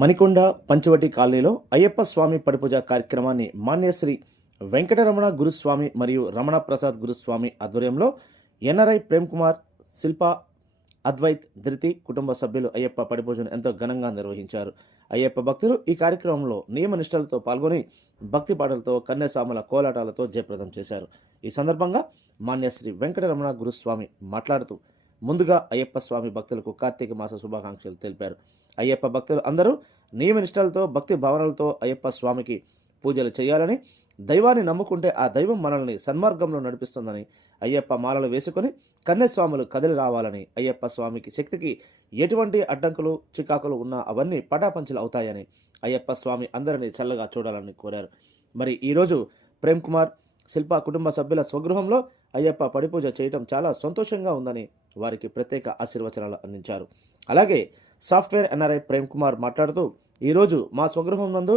మణికొండ పంచవటి కాలనీలో అయ్యప్ప స్వామి పడిపూజ కార్యక్రమాన్ని మాన్యశ్రీ వెంకటరమణ గురుస్వామి మరియు రమణ ప్రసాద్ గురుస్వామి ఆధ్వర్యంలో ఎన్ఆర్ఐ ప్రేమ్ కుమార్ శిల్ప అద్వైత్ ధృతి కుటుంబ సభ్యులు అయ్యప్ప పడిపూజను ఎంతో ఘనంగా నిర్వహించారు. అయ్యప్ప భక్తులు ఈ కార్యక్రమంలో నియమనిష్టలతో పాల్గొని భక్తి పాటలతో కన్యాసాముల కోలాటాలతో జయప్రదం చేశారు. ఈ సందర్భంగా మాన్యశ్రీ వెంకటరమణ గురుస్వామి మాట్లాడుతూ ముందుగా అయ్యప్ప స్వామి భక్తులకు కార్తీక మాస శుభాకాంక్షలు తెలిపారు. అయ్యప్ప భక్తులు అందరూ నియమనిష్టలతో భక్తి భావనలతో అయ్యప్ప స్వామికి పూజలు చేయాలని దైవాన్ని నమ్ముకుంటే ఆ దైవం మనల్ని సన్మార్గంలో నడిపిస్తుందని అయ్యప్ప మాలలు వేసుకొని కన్యస్వాములు కదిలి రావాలని అయ్యప్ప స్వామికి శక్తికి ఎటువంటి అడ్డంకులు చికాకులు ఉన్నా అవన్నీ పటాపంచలు అవుతాయని అయ్యప్ప స్వామి అందరినీ చల్లగా చూడాలని కోరారు. మరి ఈరోజు ప్రేమ్ కుమార్ శిల్ప కుటుంబ సభ్యుల స్వగృహంలో అయ్యప్ప పడిపూజ చేయటం చాలా సంతోషంగా ఉందని వారికి ప్రత్యేక ఆశీర్వచనాలు అందించారు. అలాగే సాఫ్ట్వేర్ ఎన్ఆర్ఐ ప్రేమ్ కుమార్ మాట్లాడుతూ ఈరోజు మా స్వగృహం నందు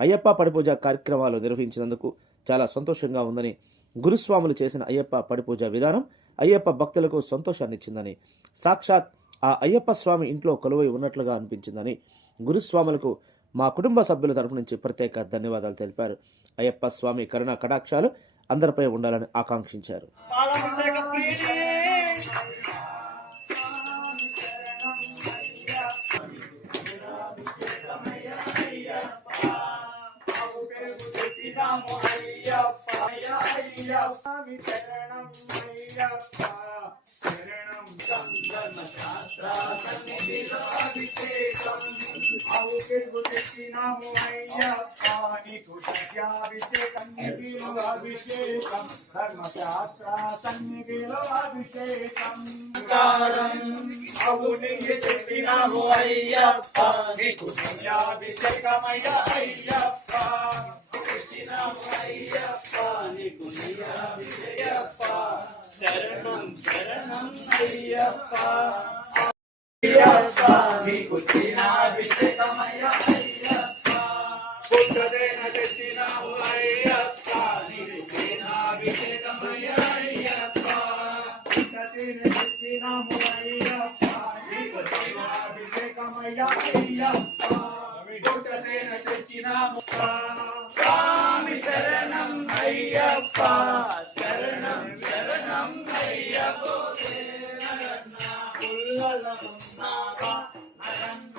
అయ్యప్ప పడిపూజ కార్యక్రమాలు నిర్వహించినందుకు చాలా సంతోషంగా ఉందని గురుస్వాములు చేసిన అయ్యప్ప పడిపూజ విధానం అయ్యప్ప భక్తులకు సంతోషాన్ని ఇచ్చిందని సాక్షాత్ ఆ అయ్యప్ప స్వామి ఇంట్లో కొలువై ఉన్నట్లుగా అనిపించిందని గురుస్వాములకు మా కుటుంబ సభ్యుల తరపు నుంచి ప్రత్యేక ధన్యవాదాలు తెలిపారు. అయ్యప్ప స్వామి కరుణ కటాక్షాలు అందరిపై ఉండాలని ఆకాంక్షించారు. శాస్త్ర సన్నిధిలో అభిషేకం. అవు పెరుగు తెచ్చినాము అయ్యప్ప నీకు సత్యాభిషేకం అభిషేకం ధర్మశాస్త్ర సన్నిధిలో అభిషేకం అవు అయ్యప్ప నీకు సత్యాభిషేకమయ్య అయ్యప్ప అయ్యప్ప నీకు అయ్యప్ప శరణం శరణం అయ్యప్ప అయ్యప్ప నీకు అభిషేకమయ్య స్వామి శరణం అయ్యప్ప శరణం శరణం అయ్యప్ప పుల్లలమున్నావా నగన్న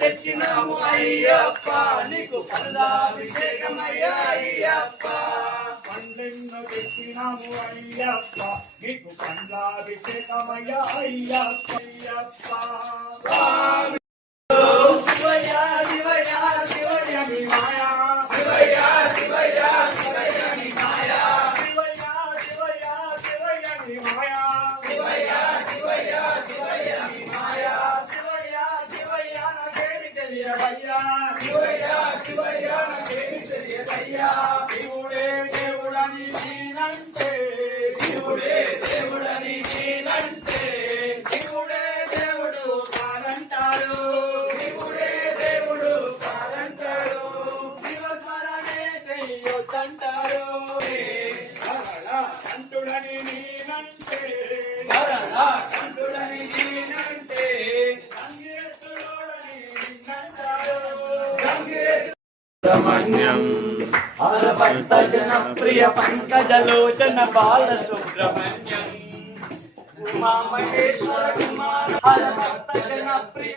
తెచ్చినాము అయ్యప్ప నీకు పల్లాభిషేకమయ్య అయ్యప్ప పండెన్న తెచ్చినాము అయ్యప్ప నీకు పల్లాభిషేకమయ్య అయ్యప్ప అయ్యప్ప શિવયા શિવયા શિવયા માયા ప్రియ పంకజలోచన బాల సుబ్రహ్మణ్యం ఉమామహేశ్వర కుమార హరభక్త జన ప్రియ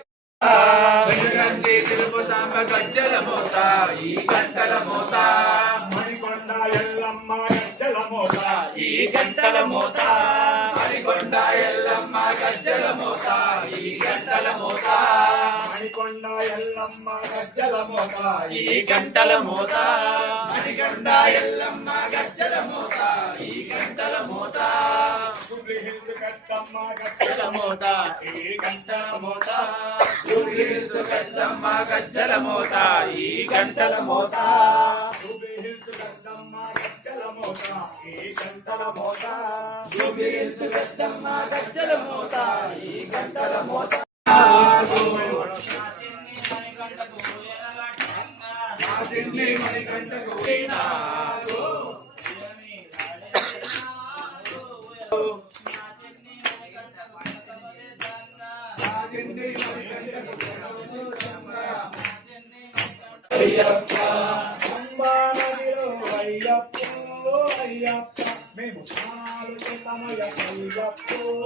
తిరుపతాంబ గజ్జల మోత ఈ గంటల మోత ఈ గంటల మోత. హరికొండ ఎల్లమ్మ గజ్జల మోత. గంటల మోత. హరికొండ ఎల్లమ్మ గజ్జల గంటల మోత. హరికొండ ఎల్లమ్మ గజ్జల మోత. గంటల మోత. గంటల మోత. గద్దమ్మ గజ్జల మోత. గంటల మోత. ఈ గంటల మోత జూబిలిల్స్ పెద్దమ్మ గంటల మోత ఈ గంటల మోత. మణికంటకు మణికంటకు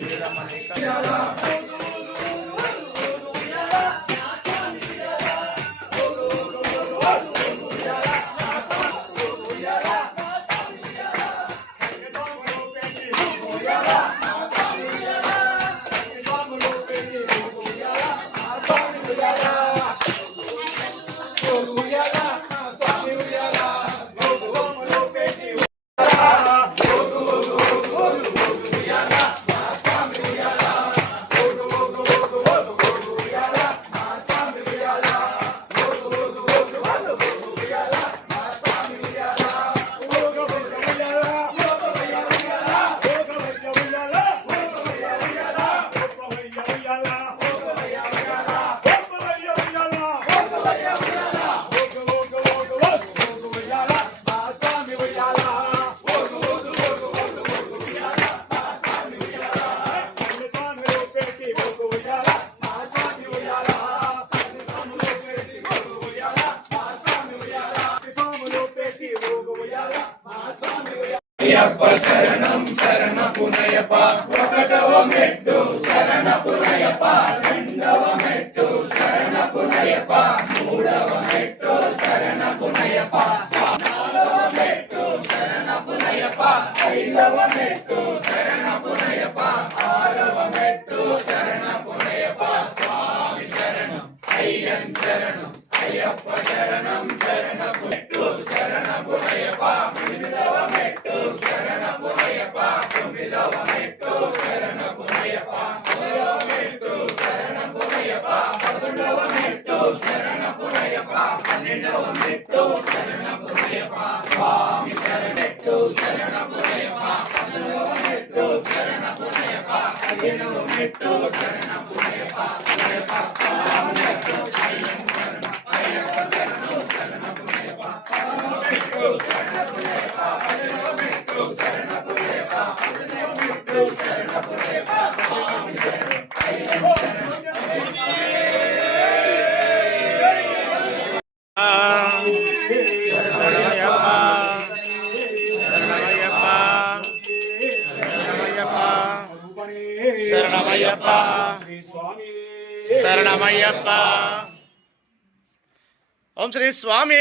శ్రీరమణిక పునయప్ప శరణం శరణ పునయప్ప ఒకటవ మెట్టు శరణ పునయప్ప రెండవ మెట్టు శరణ పునయప్ప మూడవ మెట్టు శరణ పునయప్ప నాలుగవ మెట్టు శరణ పునయప్ప ఐదవ మెట్టు శరణమయ్యప్ప. ఓం శ్రీ స్వామి.